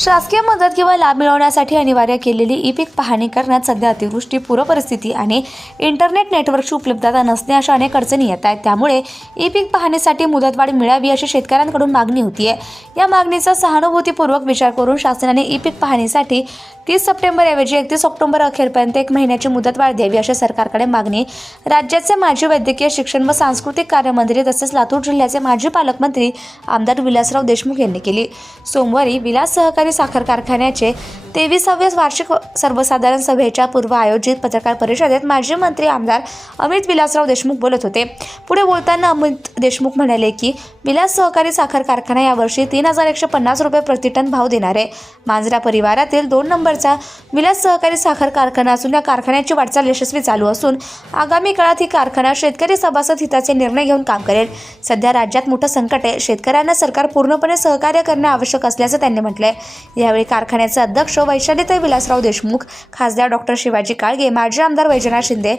शासकीय मदत किंवा लाभ मिळवण्यासाठी अनिवार्य केलेली ई पीक पाहणी करण्यात सध्या अतिवृष्टी पूरपरिस्थिती आणि इंटरनेट नेटवर्कची उपलब्धता नसणे अशा अनेक अडचणी येत आहेत. त्यामुळे ई पीक पाहणीसाठी मुदतवाढ मिळावी अशी शेतकऱ्यांकडून मागणी होतीये या मागणीचा सहानुभूतीपूर्वक विचार करून शासनाने ई पीक पाहणीसाठी तीस सप्टेंबरऐवजी एकतीस ऑक्टोबर अखेरपर्यंत एक महिन्याची मुदतवाढ द्यावी अशी सरकारकडे मागणी. राज्याचे माजी वैद्यकीय शिक्षण व सांस्कृतिक कार्यमंत्री तसेच लातूर जिल्ह्याचे माजी पालकमंत्री आमदार विलासराव देशमुख यांनी केली. सोमवारी विलास सहकारी साखर कारखान्याचे तेविसाव्या वार्षिक सर्वसाधारण सभेच्या पूर्व आयोजित पत्रकार परिषदेत माजी मंत्री आमदार अमित विलासराव देशमुख बोलत होते. पुढे बोलताना अमित देशमुख म्हणाले की विलास सहकारी साखर कारखाना यावर्षी तीन हजार एकशे पन्नास रुपये प्रतिटन भाव देणार आहे. मांजरा परिवारातील दोन नंबरचा विलास सहकारी साखर कारखाना असून या कारखान्याची वाटचाल यशस्वी चालू असून आगामी काळात ही कारखाना शेतकरी सभासद हिताचे निर्णय घेऊन काम करेल. सध्या राज्यात मोठं संकट आहे. शेतकऱ्यांना सरकार पूर्णपणे सहकार्य करणे आवश्यक असल्याचं त्यांनी म्हटलंय. यावेळी कारखान्याचे अध्यक्ष वैशालीताई विलासराव देशमुख खासदार डॉक्टर शिवाजी काळगे माजी आमदार वैजनाथ शिंदे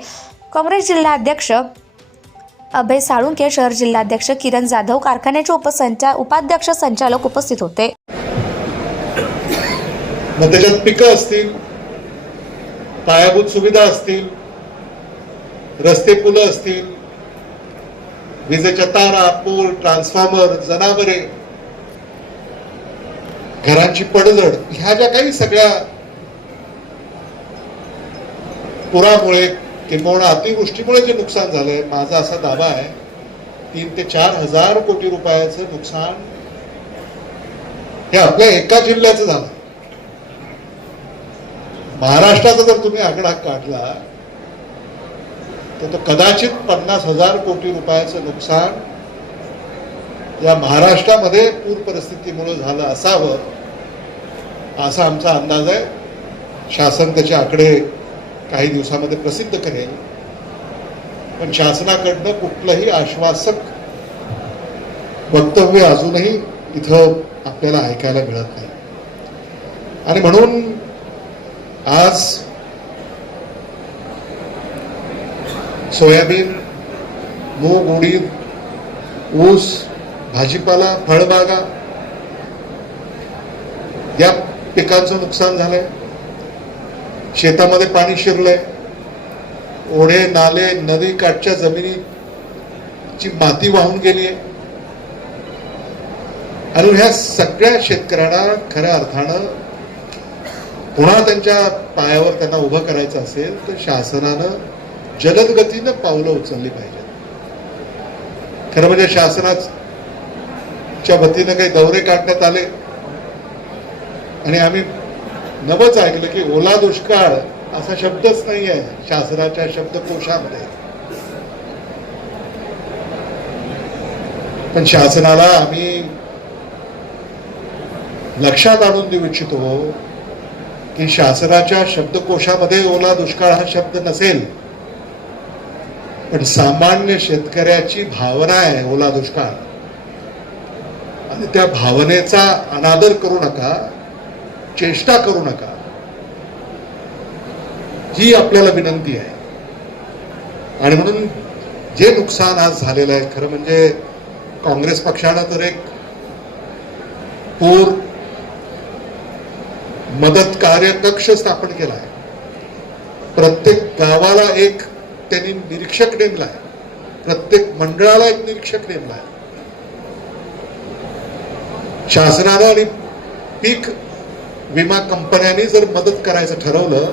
काँग्रेस जिल्हाध्यक्ष अभय साळुंके शहर जिल्हाध्यक्ष किरण जाधव कारखान्याचे उपसंचा उपाध्यक्ष संचालक उपस्थित होते. मग त्याच्यात पिकं असतील पायाभूत सुविधा असतील रस्ते पुलं असतील विजेच्या तारा पूल ट्रान्सफॉर्मर जनावरे घरांची पडझड ह्या ज्या काही सगळ्या पुरामुळे किंबहुना अतिवृष्टीमुळे जे नुकसान झालंय माझा असा दावा आहे तीन ते चार हजार कोटी रुपयाचं नुकसान हे आपल्या एका जिल्ह्याचं झालं. महाराष्ट्राचा जर तुम्ही आकडा काढला तर तो कदाचित पन्नास हजार कोटी रुपयाचं नुकसान या महाराष्ट्रामध्ये पूर परिस्थितीमुळे झालं असावं असा आमचा अंदाज आहे. शासन त्याचे आकडे काही दिवसामध्ये प्रसिद्ध करेल. पण शासनाकडनं कुठलंही आश्वासक वक्तव्य अजूनही इथं आपल्याला ऐकायला मिळत नाही. आणि म्हणून आज सोयाबीन मूग उडीद ऊस भाजीपाला फळबागा या पिकांचं नुकसान झालंय. शेतामध्ये पाणी शिरलंय. ओढे नाले नदी काठच्या जमिनीची माती वाहून गेली आहे आणि ह्या सगळ्या शेतकऱ्यांना खऱ्या अर्थानं पुन्हा त्यांच्या पायावर त्यांना उभं करायचं असेल तर शासनानं जलदगतीनं पावलं उचलली पाहिजेत. खरं म्हणजे च्या वतीनं काही दौरे काढण्यात आले. आणि आम्ही नवच ऐकलं की ओला दुष्काळ असा शब्दच नाही आहे शासनाच्या शब्दकोशामध्ये. पण शासनाला आम्ही लक्षात आणून देऊ इच्छितो की शासनाच्या शब्दकोशामध्ये ओला दुष्काळ हा शब्द नसेल. पण सामान्य शेतकऱ्याची भावना आहे ओला दुष्काळ. आणि त्या भावनेचा अनादर करू नका चेष्टा करू नका. ही आपल्याला विनंती आहे. आणि म्हणून जे नुकसान आज झालेलं आहे खरं म्हणजे काँग्रेस पक्षानं तर एक पूर मदत कार्य कक्ष स्थापन केला आहे. प्रत्येक गावाला एक त्यांनी निरीक्षक नेमलाय प्रत्येक मंडळाला एक निरीक्षक नेमलाय शासनानं आणि पीक विमा कंपन्यांनी जर मदत करायचं ठरवलं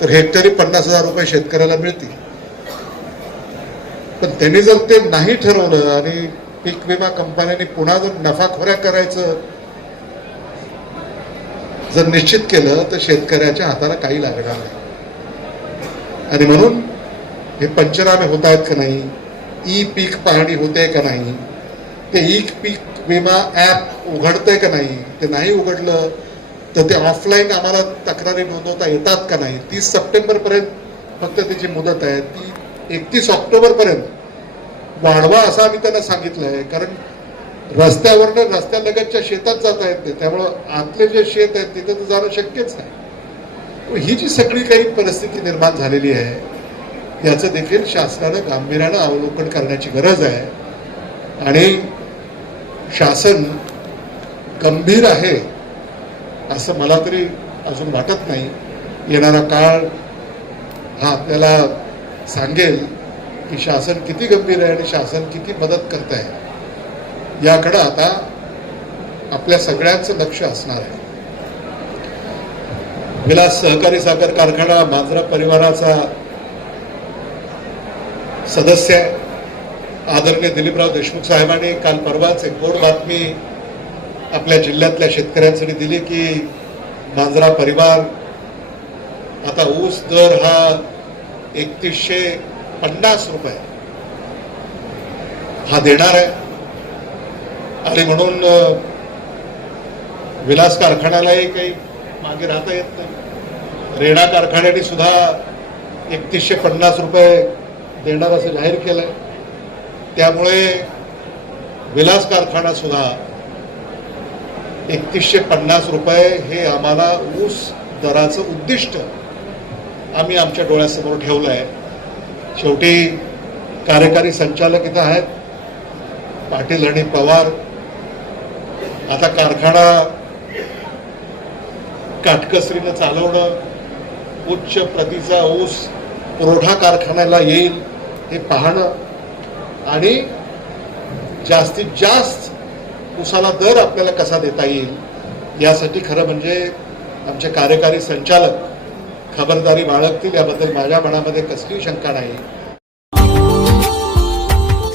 तर हेक्टरी पन्नास हजार रुपये शेतकऱ्याला मिळतील. पण त्यांनी जर ते नाही ठरवलं आणि पीक विमा कंपन्यांनी पुन्हा जर नफाखोऱ्या करायचं जर निश्चित केलं तर शेतकऱ्याच्या हाताला काही लागणार नाही. आणि म्हणून हे पंचनामे होत आहेत का नाही? ई पीक पाहणी होते का नाही? ते ई पीक विमा ॲप उघडतंय का नाही ते नाही उघडलं तर ते ऑफलाईन आम्हाला तक्रारी नोंदवता येतात का नाही तीस सप्टेंबरपर्यंत फक्त त्याची मुदत आहे. ती एकतीस ऑक्टोबरपर्यंत वाढवा असं आम्ही त्यांना सांगितलं आहे कारण रस्त्यावरनं रस्त्यालगतच्या शेतात जाता येत नाही त्यामुळं आतले जे शेत आहेत तिथं तर जाणं शक्यच नाही. ही जी सगळी काही परिस्थिती निर्माण झालेली आहे याचं देखील शासनानं गांभीर्यानं अवलोकन करण्याची गरज आहे. आणि शासन गंभीर आहे असं मला तरी अजून वाटत नाही. येणारा काळ हा आपल्याला सांगेल की शासन किती गंभीर आहे आणि शासन किती मदत करत आहे. याकडं आता आपल्या सगळ्यांचं लक्ष असणार आहे. विलास सहकारी साखर कारखाना मांजरा परिवाराचा सदस्य आहे. आदरणीय दिलीपराव देशमुख साहेबांनी काल परवाच एक गोड बातमी आपल्या जिल्ह्यातल्या शेतकऱ्यांसाठी दिली की मांजरा परिवार आता ऊस दर हा एकतीसशे पन्नास रुपये हा देणार आहे. आणि म्हणून विलास कारखान्यालाही काही मागे राहता येत नाही. रेणा कारखान्याने सुद्धा एकतीसशे पन्नास रुपये देणार असं जाहीर केलंय. त्यामुळे विलास कारखानासुद्धा एकतीसशे पन्नास रुपये हे आम्हाला ऊस दराचं उद्दिष्ट आम्ही आमच्या डोळ्यासमोर ठेवलं आहे शेवटी कार्यकारी संचालक इथं आहेत. पाटील आणि पवार. आता कारखाना काटकसरीनं चालवणं उच्च प्रतीचा ऊस पुरवठा कारखान्याला येईल हे पाहणं आणि जास्तीत जास्त उसाला दर आपल्याला कसा देता येईल यासाठी खरं म्हणजे आमचे कार्यकारी संचालक खबरदारी बाळगतील याबद्दल माझ्या मनामध्ये कसली शंका नाही.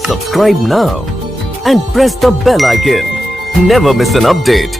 Subscribe now and press the bell icon never miss an update